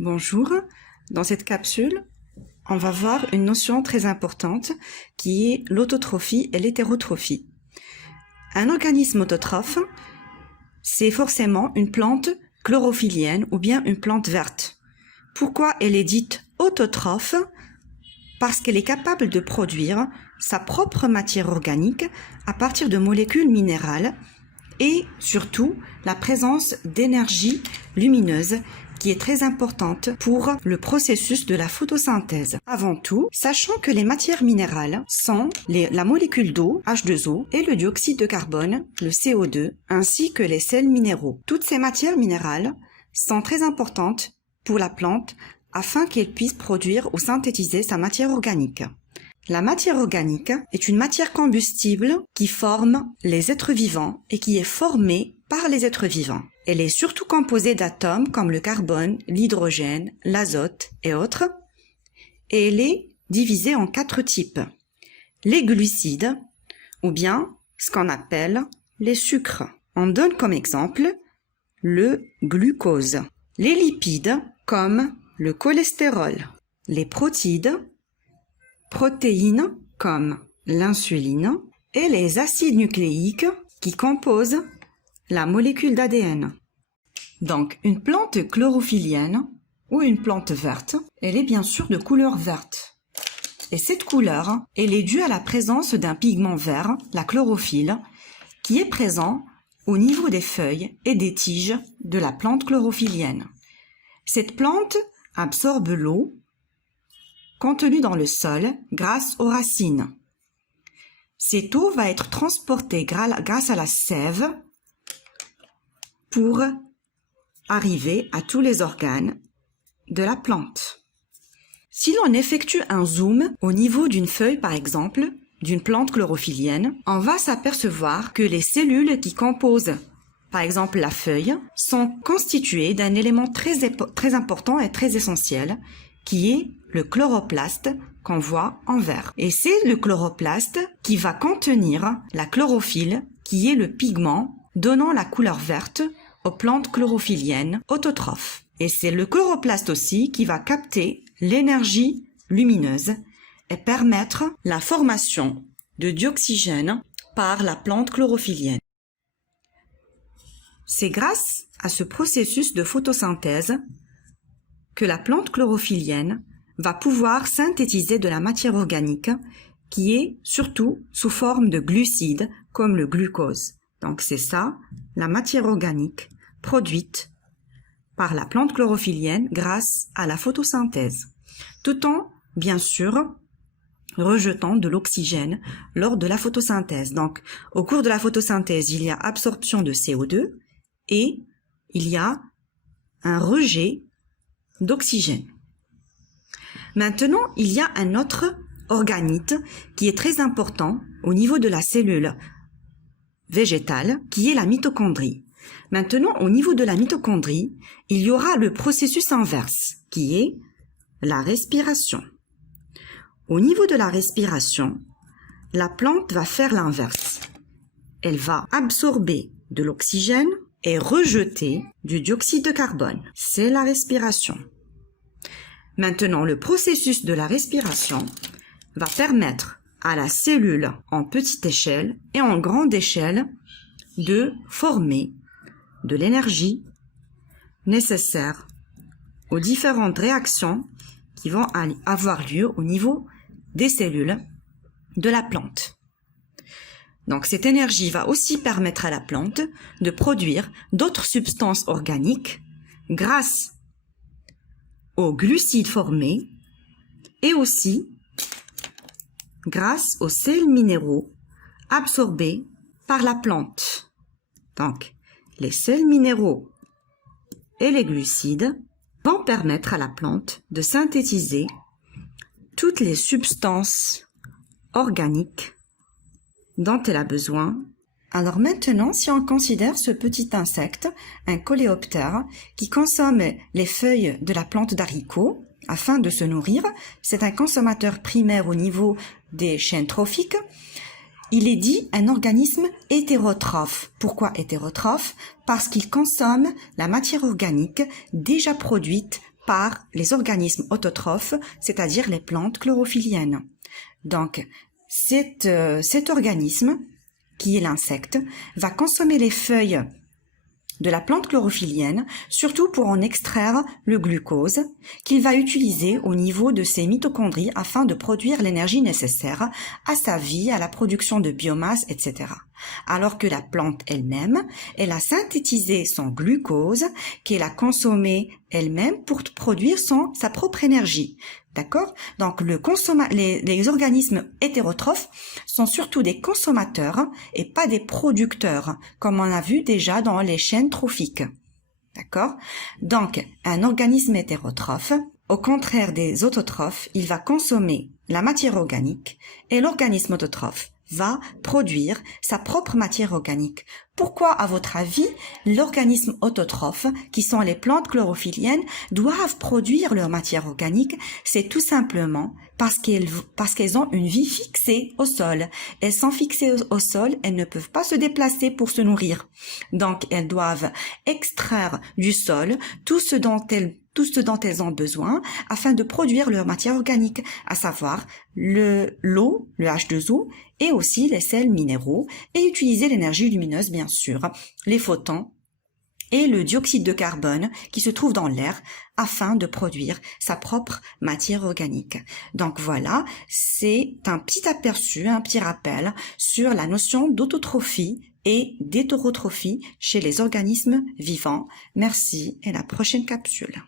Bonjour, dans cette capsule, on va voir une notion très importante qui est l'autotrophie et l'hétérotrophie. Un organisme autotrophe, c'est forcément une plante chlorophyllienne ou bien une plante verte. Pourquoi elle est dite autotrophe? Parce qu'elle est capable de produire sa propre matière organique à partir de molécules minérales et surtout la présence d'énergie lumineuse qui est très importante pour le processus de la photosynthèse. Avant tout, sachant que les matières minérales sont la molécule d'eau, H2O, et le dioxyde de carbone, le CO2, ainsi que les sels minéraux. Toutes ces matières minérales sont très importantes pour la plante afin qu'elle puisse produire ou synthétiser sa matière organique. La matière organique est une matière combustible qui forme les êtres vivants et qui est formée par les êtres vivants. Elle est surtout composée d'atomes comme le carbone, l'hydrogène, l'azote et autres. Et elle est divisée en 4 types. Les glucides ou bien ce qu'on appelle les sucres. On donne comme exemple le glucose. Les lipides comme le cholestérol. Les protides, protéines comme l'insuline et les acides nucléiques qui composent la molécule d'ADN. Donc, une plante chlorophyllienne ou une plante verte, elle est bien sûr de couleur verte. Et cette couleur, elle est due à la présence d'un pigment vert, la chlorophylle, qui est présent au niveau des feuilles et des tiges de la plante chlorophyllienne. Cette plante absorbe l'eau contenue dans le sol grâce aux racines. Cette eau va être transportée grâce à la sève pour arriver à tous les organes de la plante. Si l'on effectue un zoom au niveau d'une feuille, par exemple, d'une plante chlorophyllienne, on va s'apercevoir que les cellules qui composent, par exemple la feuille, sont constituées d'un élément très important et très essentiel, qui est le chloroplaste qu'on voit en vert. Et c'est le chloroplaste qui va contenir la chlorophylle, qui est le pigment donnant la couleur verte aux plantes chlorophylliennes autotrophes. Et c'est le chloroplaste aussi qui va capter l'énergie lumineuse et permettre la formation de dioxygène par la plante chlorophyllienne. C'est grâce à ce processus de photosynthèse que la plante chlorophyllienne va pouvoir synthétiser de la matière organique qui est surtout sous forme de glucides comme le glucose. Donc c'est ça, la matière organique produite par la plante chlorophyllienne grâce à la photosynthèse, tout en, bien sûr, rejetant de l'oxygène lors de la photosynthèse. Donc, au cours de la photosynthèse, il y a absorption de CO2 et il y a un rejet d'oxygène. Maintenant, il y a un autre organite qui est très important au niveau de la cellule végétale, qui est la mitochondrie. Maintenant, au niveau de la mitochondrie, il y aura le processus inverse, qui est la respiration. Au niveau de la respiration, la plante va faire l'inverse. Elle va absorber de l'oxygène et rejeter du dioxyde de carbone. C'est la respiration. Maintenant, le processus de la respiration va permettre à la cellule en petite échelle et en grande échelle de former de l'énergie nécessaire aux différentes réactions qui vont avoir lieu au niveau des cellules de la plante. Donc cette énergie va aussi permettre à la plante de produire d'autres substances organiques grâce aux glucides formés et aussi grâce aux sels minéraux absorbés par la plante. Donc, les sels minéraux et les glucides vont permettre à la plante de synthétiser toutes les substances organiques dont elle a besoin. Alors maintenant, si on considère ce petit insecte, un coléoptère, qui consomme les feuilles de la plante d'haricot afin de se nourrir, c'est un consommateur primaire au niveau des chaînes trophiques. Il est dit un organisme hétérotrophe. Pourquoi hétérotrophe? Parce qu'il consomme la matière organique déjà produite par les organismes autotrophes, c'est-à-dire les plantes chlorophylliennes. Donc, cet organisme, qui est l'insecte, va consommer les feuilles de la plante chlorophyllienne, surtout pour en extraire le glucose, qu'il va utiliser au niveau de ses mitochondries afin de produire l'énergie nécessaire à sa vie, à la production de biomasse, etc. Alors que la plante elle-même, elle a synthétisé son glucose qu'elle a consommé elle-même pour produire sa propre énergie. D'accord? Donc les organismes hétérotrophes sont surtout des consommateurs et pas des producteurs, comme on a vu déjà dans les chaînes trophiques. D'accord? Donc, un organisme hétérotrophe, au contraire des autotrophes, il va consommer la matière organique et l'organisme autotrophe va produire sa propre matière organique. Pourquoi, à votre avis, l'organisme autotrophe, qui sont les plantes chlorophylliennes, doivent produire leur matière organique? C'est tout simplement parce qu'elles ont une vie fixée au sol. Elles sont fixées au sol, elles ne peuvent pas se déplacer pour se nourrir. Donc, elles doivent extraire du sol tout ce dont elles ont besoin afin de produire leur matière organique, à savoir l'eau, le H2O, et aussi les sels minéraux, et utiliser l'énergie lumineuse, bien sûr, les photons et le dioxyde de carbone qui se trouve dans l'air afin de produire sa propre matière organique. Donc voilà, c'est un petit aperçu, un petit rappel sur la notion d'autotrophie et d'hétérotrophie chez les organismes vivants. Merci et à la prochaine capsule.